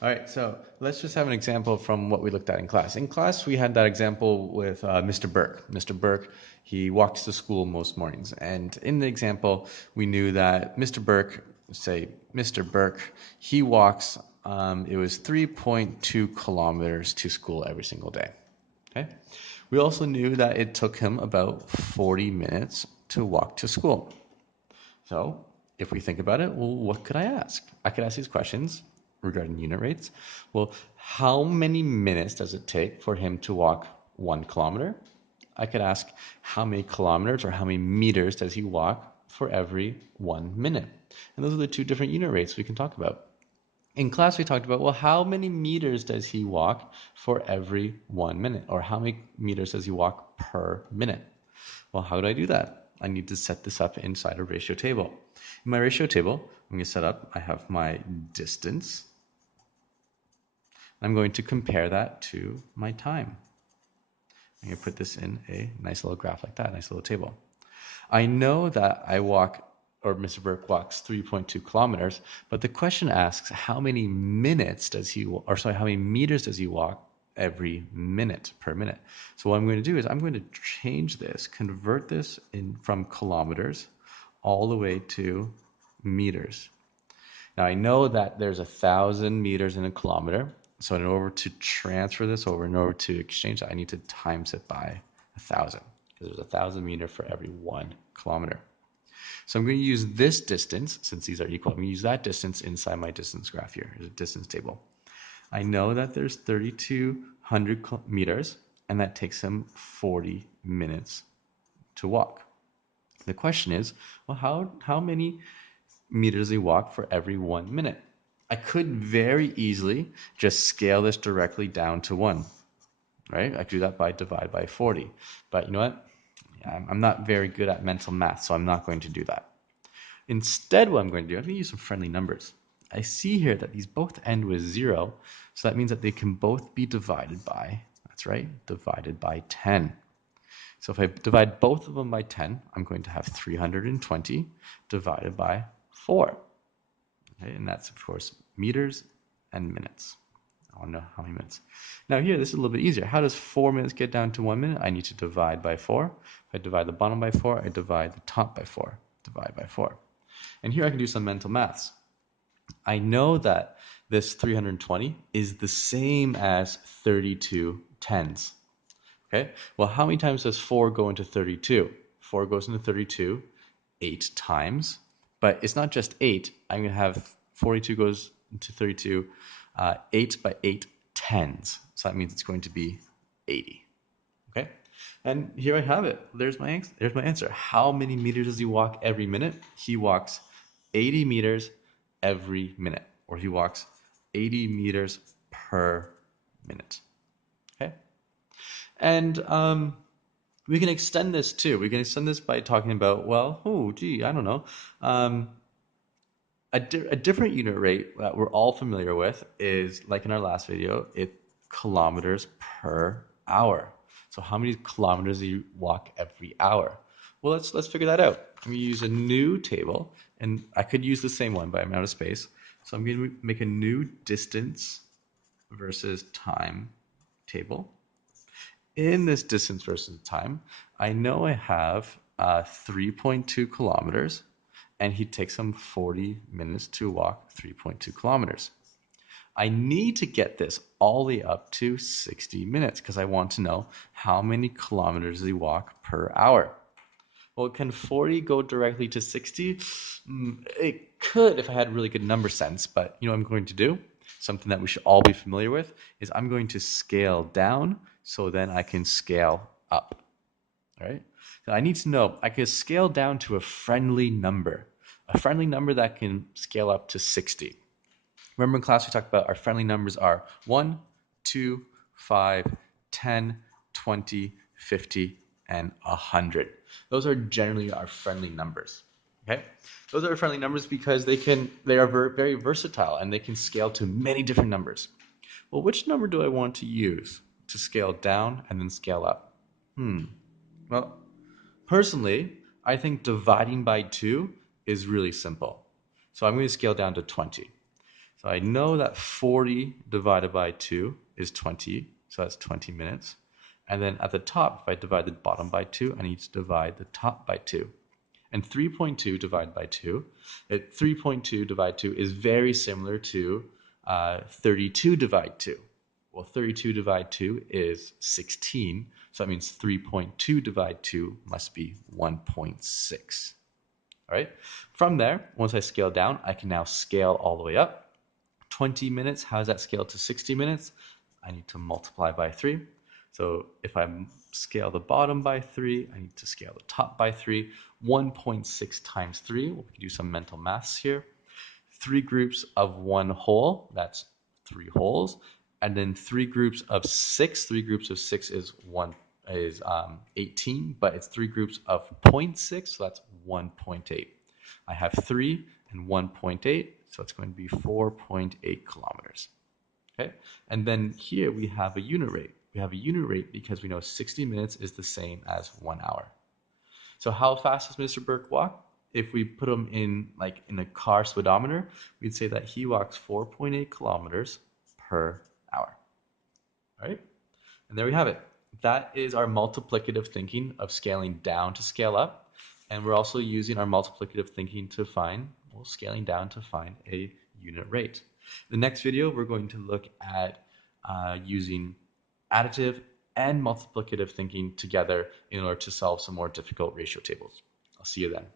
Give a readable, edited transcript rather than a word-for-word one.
All right, so let's just have an example from what we looked at in class. In class, we had that example with Mr. Burke. Mr. Burke, he walks to school most mornings. And in the example, we knew that Mr. Burke, say Mr. Burke, he walks, it was 3.2 kilometers to school every single day. Okay. We also knew that it took him about 40 minutes to walk to school. So if we think about it, well, what could I ask? I could ask these questions regarding unit rates. Well, how many minutes does it take for him to walk 1 kilometer? I could ask how many kilometers or how many meters does he walk for every 1 minute? And those are the two different unit rates we can talk about. In class, we talked about, well, how many meters does he walk for every 1 minute? Or how many meters does he walk per minute? Well, how do I do that? I need to set this up inside a ratio table. In my ratio table, I'm going to set up, I have my distance. I'm going to compare that to my time. I'm going to put this in a nice little graph like that, nice little table. I know that I walk, or Mr. Burke walks 3.2 kilometers, but the question asks how many minutes does he, or sorry, how many meters does he walk every minute per minute? So what I'm going to do is I'm going to change this, convert this in from kilometers all the way to meters. Now I know that there's 1,000 meters in a kilometer. So in order to transfer this over, in order to exchange that, I need to times it by 1,000 because there's 1,000 meters for every 1 kilometer. So I'm going to use this distance, since these are equal, I'm going to use that distance inside my distance graph here. Here's a distance table. I know that there's 3,200 meters, and that takes him 40 minutes to walk. The question is, well, how many meters he walk for every 1 minute? I could very easily just scale this directly down to 1, right? I could do that by divide by 40. But you know what? I'm not very good at mental math, so I'm not going to do that. Instead, what I'm going to do, I'm going to use some friendly numbers. I see here that these both end with 0, so that means that they can both be divided by, that's right, divided by 10. So if I divide both of them by 10, I'm going to have 320 divided by 4. Okay, and that's, of course, meters and minutes. I want to know how many minutes. Now here, this is a little bit easier. How does 4 minutes get down to 1 minute? I need to divide by 4. If I divide the bottom by 4, I divide the top by 4. Divide by 4. And here I can do some mental maths. I know that this 320 is the same as 32 tens. Okay, well, how many times does 4 go into 32? 4 goes into 32 8 times, but it's not just 8. I'm going to have 42 goes into 32 8 by 8 tens. So that means it's going to be 80. Okay, and here I have it. There's my answer. How many meters does he walk every minute? He walks 80 meters every minute, or he walks 80 meters per minute. Okay, and we can extend this too. We can extend this by talking about, well, oh, gee, I don't know. Um, a different unit rate that we're all familiar with is, like in our last video, it's kilometers per hour. So how many kilometers do you walk every hour? Well, let's figure that out. I'm going to use a new table, and I could use the same one, but I'm out of space. So I'm going to make a new distance versus time table. In this distance versus time, I know I have 3.2 kilometers, and he takes him 40 minutes to walk 3.2 kilometers. I need to get this all the way up to 60 minutes because I want to know how many kilometers he walk per hour. Well, can 40 go directly to 60? It could if I had really good number sense, but you know what I'm going to do? Something that we should all be familiar with is I'm going to scale down so then I can scale up. All right? So I need to know I can scale down to a friendly number that can scale up to 60. Remember in class we talked about our friendly numbers are 1, 2, 5, 10, 20, 50, and 100. Those are generally our friendly numbers. Okay? Those are friendly numbers because they are very versatile and they can scale to many different numbers. Well, which number do I want to use to scale down and then scale up? Well, personally, I think dividing by 2 is really simple. So I'm going to scale down to 20. So I know that 40 divided by 2 is 20, so that's 20 minutes. And then at the top, if I divide the bottom by 2, I need to divide the top by 2. And 3.2 divided by 2, 3.2 divided 2 is very similar to 32 divided 2. Well, 32 divided 2 is 16, so that means 3.2 divided 2 must be 1.6. All right. From there, once I scale down, I can now scale all the way up. 20 minutes, how does that scale to 60 minutes? I need to multiply by 3. So if I scale the bottom by 3, I need to scale the top by 3. 1.6 times 3, we can do some mental maths here. 3 groups of 1 whole, that's 3 wholes. And then 3 groups of 6, 3 groups of 6 is 18, but it's 3 groups of 0.6, so that's 1.8. I have 3 and 1.8, so it's going to be 4.8 kilometers. Okay, and then here we have a unit rate. We have a unit rate because we know 60 minutes is the same as 1 hour. So how fast does Mr. Burke walk? If we put him in a car speedometer, we'd say that he walks 4.8 kilometers per hour. All right, and there we have it. That is our multiplicative thinking of scaling down to scale up. And we're also using our multiplicative thinking to find, well, scaling down to find a unit rate. The next video, we're going to look at using additive and multiplicative thinking together in order to solve some more difficult ratio tables. I'll see you then.